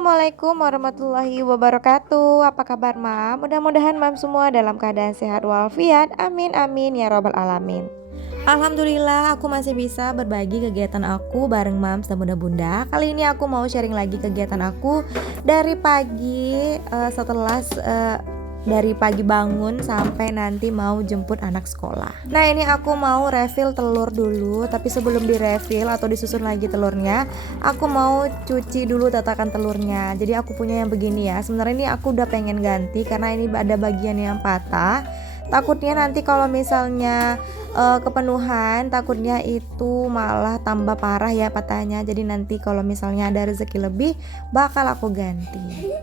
Assalamualaikum warahmatullahi wabarakatuh. Apa kabar Mam? Mudah-mudahan Mam semua dalam keadaan sehat walafiat. Amin amin ya robbal alamin. Alhamdulillah aku masih bisa berbagi kegiatan aku bareng Mams dan bunda-bunda. Kali ini aku mau sharing lagi kegiatan aku dari pagi dari pagi bangun sampai nanti mau jemput anak sekolah. Nah ini aku mau refill telur dulu. Tapi sebelum direfill atau disusun lagi telurnya, aku mau cuci dulu tatakan telurnya. Jadi aku punya yang begini ya. Sebenarnya ini aku udah pengen ganti karena ini ada bagian yang patah. Takutnya nanti kalau misalnya kepenuhan, takutnya itu malah tambah parah ya patahnya. Jadi nanti kalau misalnya ada rezeki lebih, bakal aku ganti.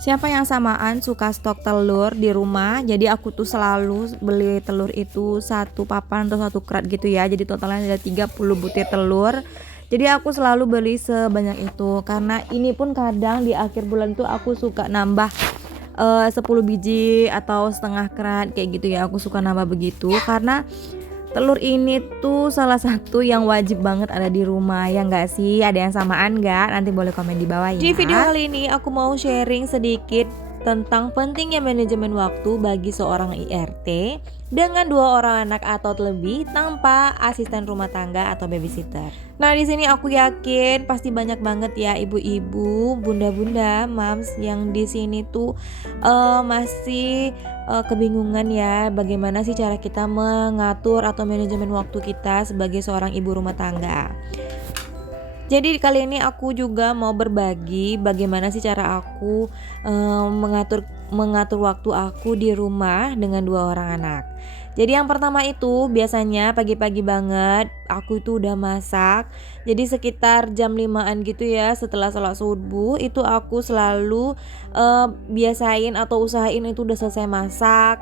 Siapa yang samaan suka stok telur di rumah? Jadi aku tuh selalu beli telur itu satu papan atau satu kerat gitu ya. Jadi totalnya ada 30 butir telur. Jadi aku selalu beli sebanyak itu karena ini pun kadang di akhir bulan tuh aku suka nambah 10 biji atau setengah kerat kayak gitu ya. Aku suka nambah begitu karena telur ini tuh salah satu yang wajib banget ada di rumah, ya nggak sih? Ada yang samaan nggak? Nanti boleh komen di bawah ya. Di video kali ini aku mau sharing sedikit tentang pentingnya manajemen waktu bagi seorang IRT dengan 2 orang anak atau lebih tanpa asisten rumah tangga atau babysitter. Nah di sini aku yakin pasti banyak banget ya ibu-ibu, bunda-bunda, mams yang di sini tuh masih kebingungan ya bagaimana sih cara kita mengatur atau manajemen waktu kita sebagai seorang ibu rumah tangga. Jadi kali ini aku juga mau berbagi bagaimana sih cara aku mengatur waktu aku di rumah dengan 2 orang anak. Jadi yang pertama itu biasanya pagi-pagi banget aku itu udah masak. Jadi sekitar jam 5-an gitu ya setelah sholat subuh itu aku selalu biasain atau usahain itu udah selesai masak.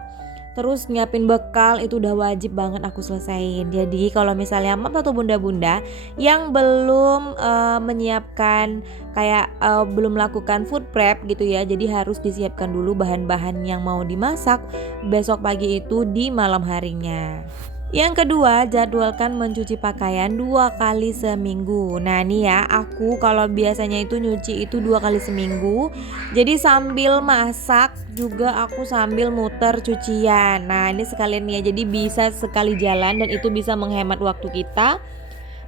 Terus nyiapin bekal itu udah wajib banget aku selesain. Jadi kalau misalnya mama atau bunda-bunda yang belum menyiapkan kayak belum melakukan food prep gitu ya, jadi harus disiapkan dulu bahan-bahan yang mau dimasak besok pagi itu di malam harinya. Yang kedua, jadwalkan mencuci pakaian 2 kali seminggu. Nah nih ya, aku kalau biasanya itu nyuci itu 2 kali seminggu. Jadi sambil masak juga aku sambil muter cucian. Nah ini sekalian ya, jadi bisa sekali jalan dan itu bisa menghemat waktu kita.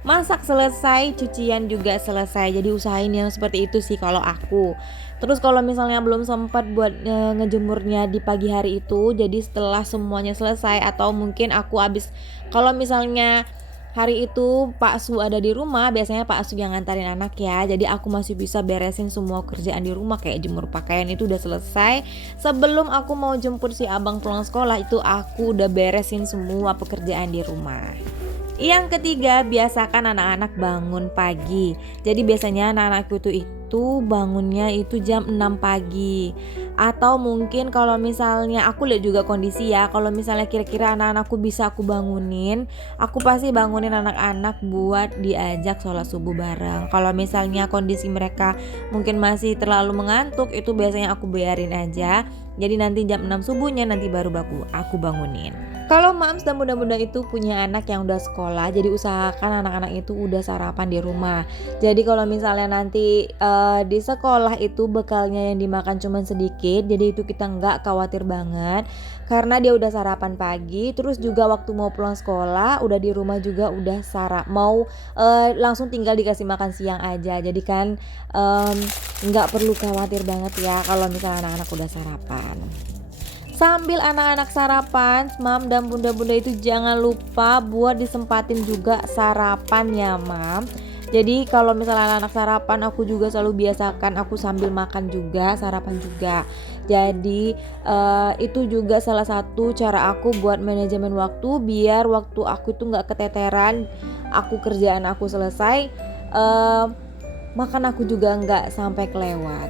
Masak selesai, cucian juga selesai. Jadi usahain yang seperti itu sih kalau aku. Terus kalau misalnya belum sempat buat ngejemurnya di pagi hari itu, jadi setelah semuanya selesai atau mungkin aku habis, kalau misalnya hari itu Pak Su ada di rumah, biasanya Pak Su yang ngantarin anak ya. Jadi aku masih bisa beresin semua kerjaan di rumah kayak jemur pakaian itu udah selesai. Sebelum aku mau jemput si abang pulang sekolah itu aku udah beresin semua pekerjaan di rumah. Yang ketiga, biasakan anak-anak bangun pagi. Jadi biasanya anak-anakku itu bangunnya itu jam 6 pagi. Atau mungkin kalau misalnya aku lihat juga kondisi ya, kalau misalnya kira-kira anak-anakku bisa aku bangunin, aku pasti bangunin anak-anak buat diajak sholat subuh bareng. Kalau misalnya kondisi mereka mungkin masih terlalu mengantuk, itu biasanya aku biarin aja. Jadi nanti jam 6 subuhnya nanti baru aku bangunin. Kalau mams dan bunda-bunda itu punya anak yang udah sekolah, jadi usahakan anak-anak itu udah sarapan di rumah. Jadi kalau misalnya nanti di sekolah itu bekalnya yang dimakan cuma sedikit, jadi itu kita nggak khawatir banget karena dia udah sarapan pagi. Terus juga waktu mau pulang sekolah, udah di rumah juga udah mau langsung tinggal dikasih makan siang aja. Jadi kan nggak perlu khawatir banget ya kalau misalnya anak-anak udah sarapan. Sambil anak-anak sarapan, mam dan bunda-bunda itu jangan lupa buat disempatin juga sarapan ya mam. Jadi kalau misalnya anak-anak sarapan, aku juga selalu biasakan aku sambil makan juga, sarapan juga. Jadi itu juga salah satu cara aku buat manajemen waktu, biar waktu aku itu gak keteteran, kerjaan aku selesai, makan aku juga gak sampai kelewat.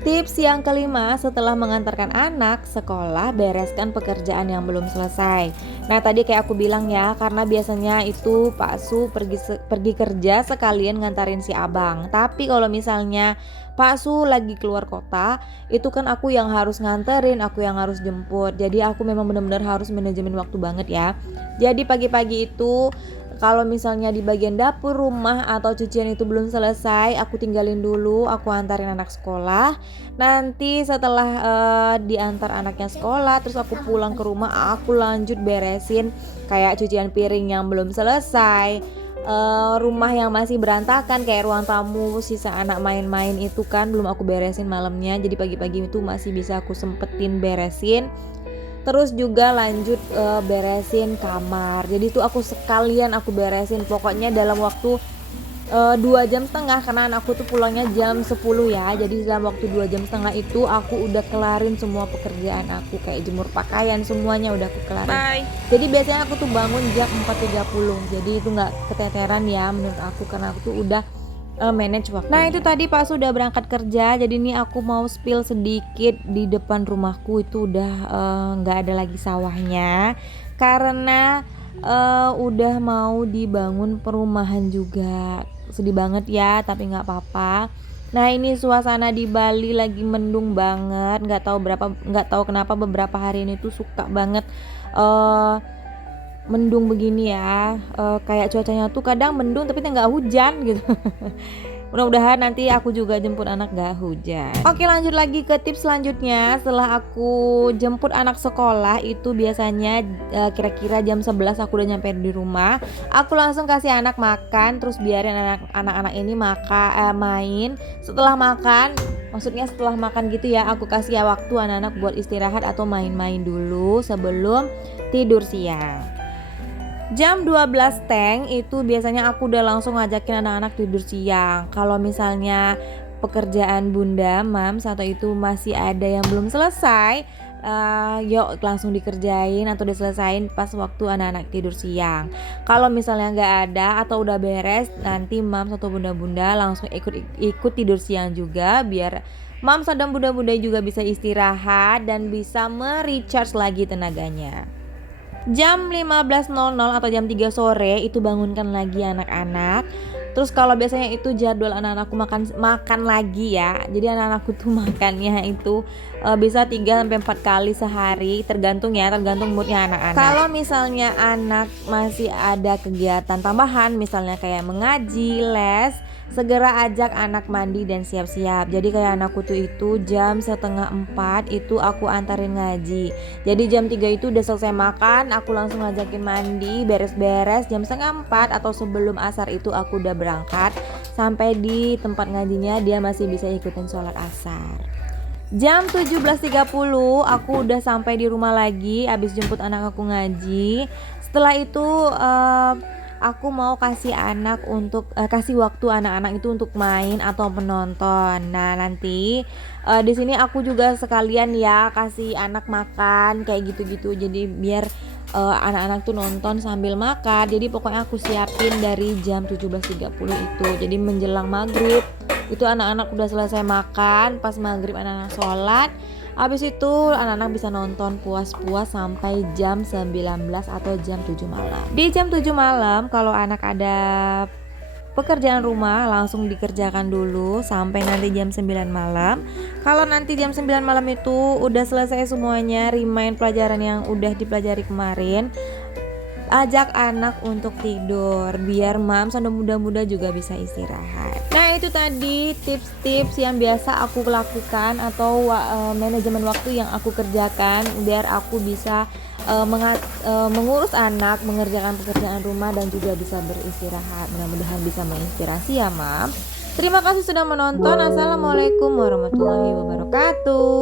Tips yang kelima, setelah mengantarkan anak sekolah, bereskan pekerjaan yang belum selesai. Nah tadi kayak aku bilang ya, karena biasanya itu Pak Su pergi kerja sekalian ngantarin si abang. Tapi kalau misalnya Pak Su lagi keluar kota, itu kan aku yang harus nganterin, aku yang harus jemput. Jadi aku memang benar-benar harus manajemen waktu banget ya. Jadi pagi-pagi itu Kalau misalnya di bagian dapur rumah atau cucian itu belum selesai, aku tinggalin dulu, aku antarin anak sekolah. Nanti setelah diantar anaknya sekolah, terus aku pulang ke rumah, aku lanjut beresin kayak cucian piring yang belum selesai, rumah yang masih berantakan kayak ruang tamu, sisa anak main-main itu kan belum aku beresin malamnya. Jadi pagi-pagi itu masih bisa aku sempetin beresin. Terus juga lanjut beresin kamar. Jadi itu aku sekalian aku beresin pokoknya dalam waktu 2 jam setengah, karena anakku tuh pulangnya jam 10 ya. Jadi dalam waktu 2 jam setengah itu aku udah kelarin semua pekerjaan aku, kayak jemur pakaian semuanya udah aku kelarin. Bye. Jadi biasanya aku tuh bangun jam 4.30. Jadi itu nggak keteteran ya menurut aku, karena aku tuh udah manage waktu. Nah itu tadi pas sudah berangkat kerja, jadi ini aku mau spill sedikit. Di depan rumahku itu udah nggak ada lagi sawahnya, karena udah mau dibangun perumahan juga. Sedih banget ya, tapi nggak apa-apa. Nah ini suasana di Bali lagi mendung banget, nggak tahu kenapa beberapa hari ini tuh suka banget mendung begini ya. Kayak cuacanya tuh kadang mendung tapi nggak hujan gitu. Mudah-mudahan nanti aku juga jemput anak gak hujan. Oke, lanjut lagi ke tips selanjutnya. Setelah aku jemput anak sekolah itu biasanya kira-kira jam 11 aku udah nyampe di rumah. Aku langsung kasih anak makan, terus biarin anak-anak ini main. Setelah makan, maksudnya setelah makan gitu ya, aku kasih ya waktu anak-anak buat istirahat atau main-main dulu sebelum tidur siang. Jam 12 teng itu biasanya aku udah langsung ngajakin anak-anak tidur siang. Kalau misalnya pekerjaan bunda, mams atau itu masih ada yang belum selesai, yuk langsung dikerjain atau diselesain pas waktu anak-anak tidur siang. Kalau misalnya nggak ada atau udah beres, nanti mams atau bunda-bunda langsung ikut tidur siang juga, biar mams dan bunda-bunda juga bisa istirahat dan bisa merecharge lagi tenaganya. Jam 15.00 atau jam 3 sore itu bangunkan lagi anak-anak. Terus kalau biasanya itu jadwal anak-anakku makan lagi ya. Jadi anak-anakku tuh makannya itu bisa 3-4 kali sehari, tergantung moodnya anak-anak. Kalau misalnya anak masih ada kegiatan tambahan, misalnya kayak mengaji, les, segera ajak anak mandi dan siap-siap. Jadi kayak anakku tuh itu jam 3:30 itu aku antarin ngaji. Jadi jam 3 itu udah selesai makan, aku langsung ngajakin mandi, beres-beres. Jam 3:30 atau sebelum asar itu aku udah berangkat. Sampai di tempat ngajinya dia masih bisa ikutin sholat asar. Jam 17.30 aku udah sampai di rumah lagi, habis jemput anak aku ngaji. Setelah itu aku mau kasih kasih waktu anak-anak itu untuk main atau menonton. Nah nanti di sini aku juga sekalian ya kasih anak makan kayak gitu-gitu. Jadi biar anak-anak tuh nonton sambil makan. Jadi pokoknya aku siapin dari jam 17.30 itu. Jadi menjelang maghrib itu anak-anak udah selesai makan. Pas maghrib anak-anak sholat. Habis itu anak-anak bisa nonton puas-puas sampai jam 19 atau jam 7 malam. Di jam 7 malam kalau anak ada pekerjaan rumah langsung dikerjakan dulu sampai nanti jam 9 malam. Kalau nanti jam 9 malam itu udah selesai semuanya, remind pelajaran yang udah dipelajari kemarin, ajak anak untuk tidur biar mams dan muda-muda juga bisa istirahat. Nah itu tadi tips-tips yang biasa aku lakukan atau manajemen waktu yang aku kerjakan biar aku bisa mengurus anak, mengerjakan pekerjaan rumah dan juga bisa beristirahat. Mudah-mudahan bisa menginspirasi ya mam. Terima kasih sudah menonton. Assalamualaikum warahmatullahi wabarakatuh.